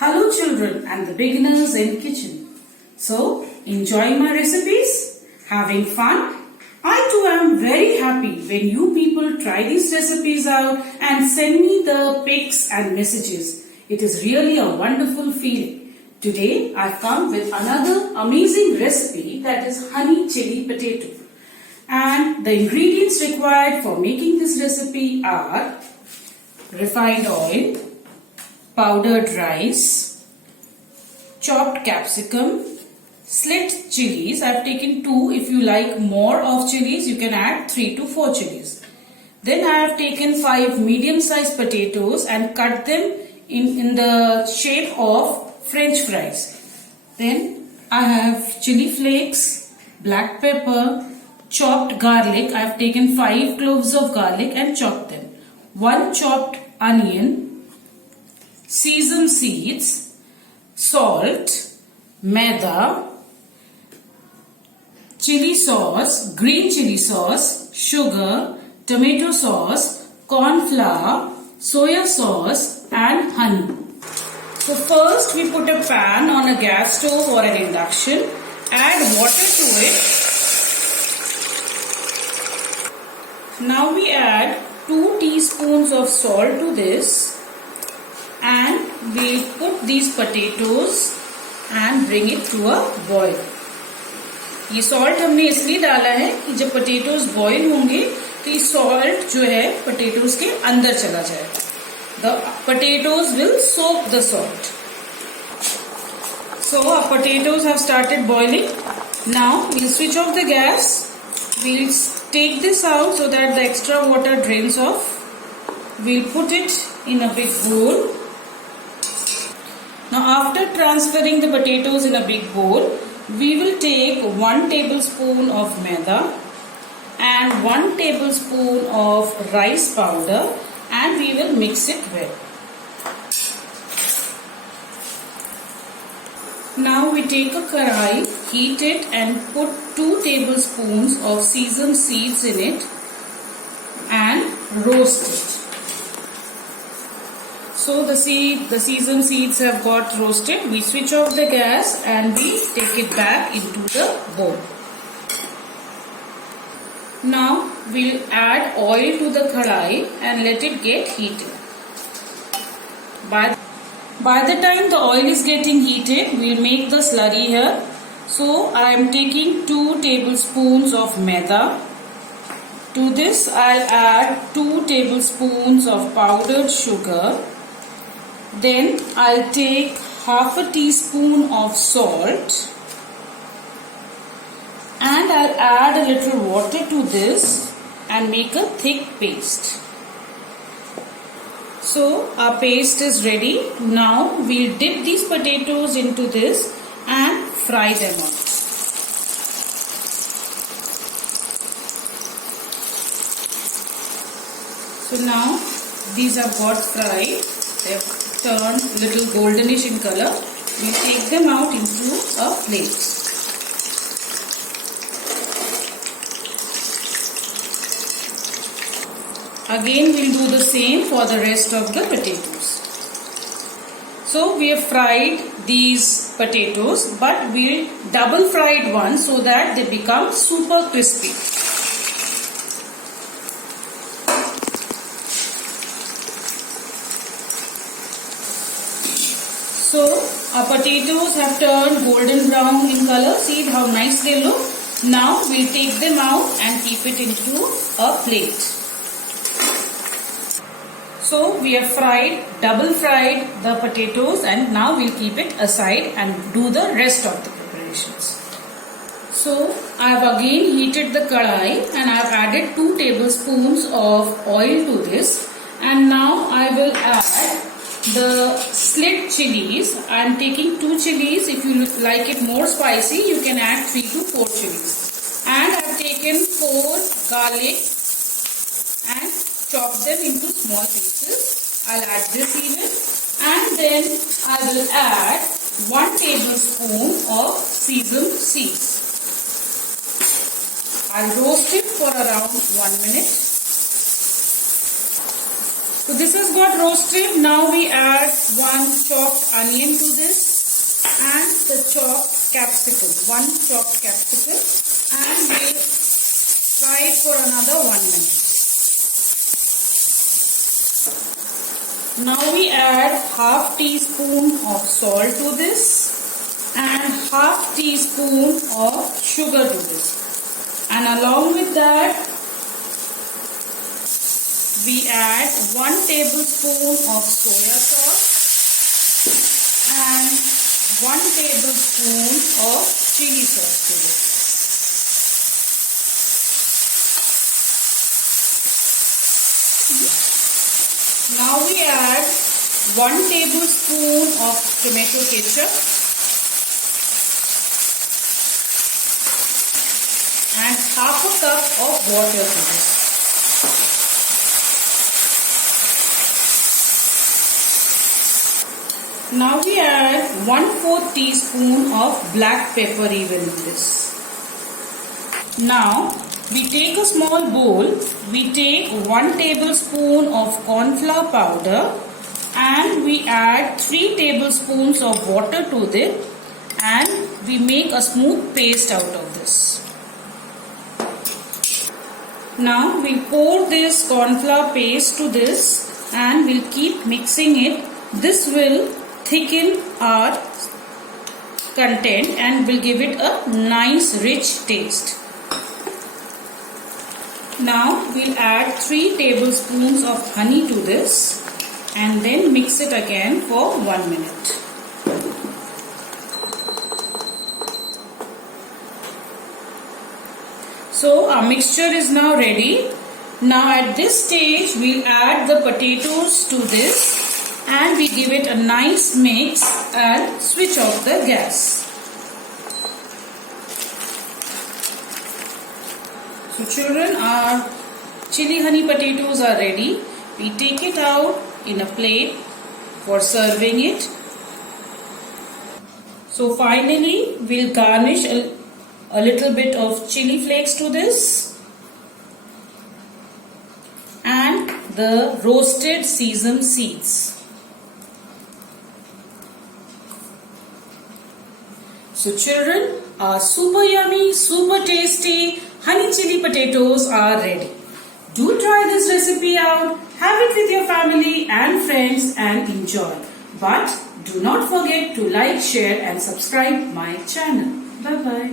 Hello children and the beginners in kitchen. So, enjoying my recipes? Having fun? I too am very happy when you people try these recipes out and send me the pics and messages. It is really a wonderful feeling. Today I've come with another amazing recipe, that is honey chili potato. And the ingredients required for making this recipe are refined oil, powdered rice, chopped capsicum, slit chilies. I have taken 2. If you like more of chilies, you can add 3 to 4 chilies. Then I have taken 5 medium-sized potatoes and cut them in the shape of French fries. Then I have chili flakes, black pepper, chopped garlic. I have taken 5 cloves of garlic and chopped them. 1 chopped onion, sesame seeds, salt, maida, chili sauce, green chili sauce, sugar, tomato sauce, corn flour, soya sauce and honey. So first we put a pan on a gas stove or an induction, add water to it. Now we add 2 teaspoons of salt to this and we put these potatoes and bring it to a boil. ये salt हमने इसलिए डाला है कि जब potatoes boil होंगे तो ये salt जो है potatoes के अंदर चला जाएगा. The potatoes will soak the salt. So our potatoes have started boiling. Now we'll switch off the gas. We'll take this out so that the extra water drains off. We'll put it in a big bowl. Now after transferring the potatoes in a big bowl, we will take 1 tablespoon of maida and 1 tablespoon of rice powder and we will mix it well. Now we take a karai, heat it and put 2 tablespoons of sesame seeds in it and roast it. So the sesame seeds have got roasted. We switch off the gas and we take it back into the bowl. Now we'll add oil to the kadai and let it get heated. By the time the oil is getting heated, we'll make the slurry here. So I am taking 2 tablespoons of maida. To this I'll add 2 tablespoons of powdered sugar. Then I'll take half a teaspoon of salt and I'll add a little water to this and make a thick paste. So our paste is ready. Now we'll dip these potatoes into this and fry them up. So now these have got fried. They have turned a little goldenish in color. We take them out into a plate. Again we'll do the same for the rest of the potatoes. So we have fried these potatoes, but we'll double fried one so that they become super crispy. So our potatoes have turned golden brown in color. See how nice they look. Now we'll take them out and keep it into a plate. So we have double fried the potatoes and now we'll keep it aside and do the rest of the preparations. So I have again heated the kadai and I have added 2 tablespoons of oil to this, and now I will add the slit chilies. I am taking 2 chilies. If you like it more spicy, you can add 3 to 4 chilies. And I have taken 4 garlic and chopped them into small pieces. I'll add this even, and then I will add 1 tablespoon of sesame seeds. I'll roast it for around 1 minute. So this has got roasted. Now we add one chopped onion to this and the chopped capsicum. One chopped capsicum, and we'll fry it for another 1 minute. Now we add half teaspoon of salt to this and half teaspoon of sugar to this. And along with that, we add 1 tablespoon of soya sauce and 1 tablespoon of chili sauce to this. Now we add 1 tablespoon of tomato ketchup and half a cup of water to this. Now we add 1/4 teaspoon of black pepper even in this. Now we take a small bowl, we take 1 tablespoon of corn flour powder and we add 3 tablespoons of water to it and we make a smooth paste out of this. Now we'll pour this corn flour paste to this and we'll keep mixing it. This will thicken our content and will give it a nice rich taste. Now we'll add 3 tablespoons of honey to this and then mix it again for 1 minute. So our mixture is now ready. Now at this stage we'll add the potatoes to this and we give it a nice mix and switch off the gas. So children, our chili honey potatoes are ready. We take it out in a plate for serving it. So finally we'll garnish a little bit of chili flakes to this and the roasted sesame seeds. So children, our super yummy, super tasty honey chili potatoes are ready. Do try this recipe out, have it with your family and friends and enjoy. But do not forget to like, share and subscribe my channel. Bye bye.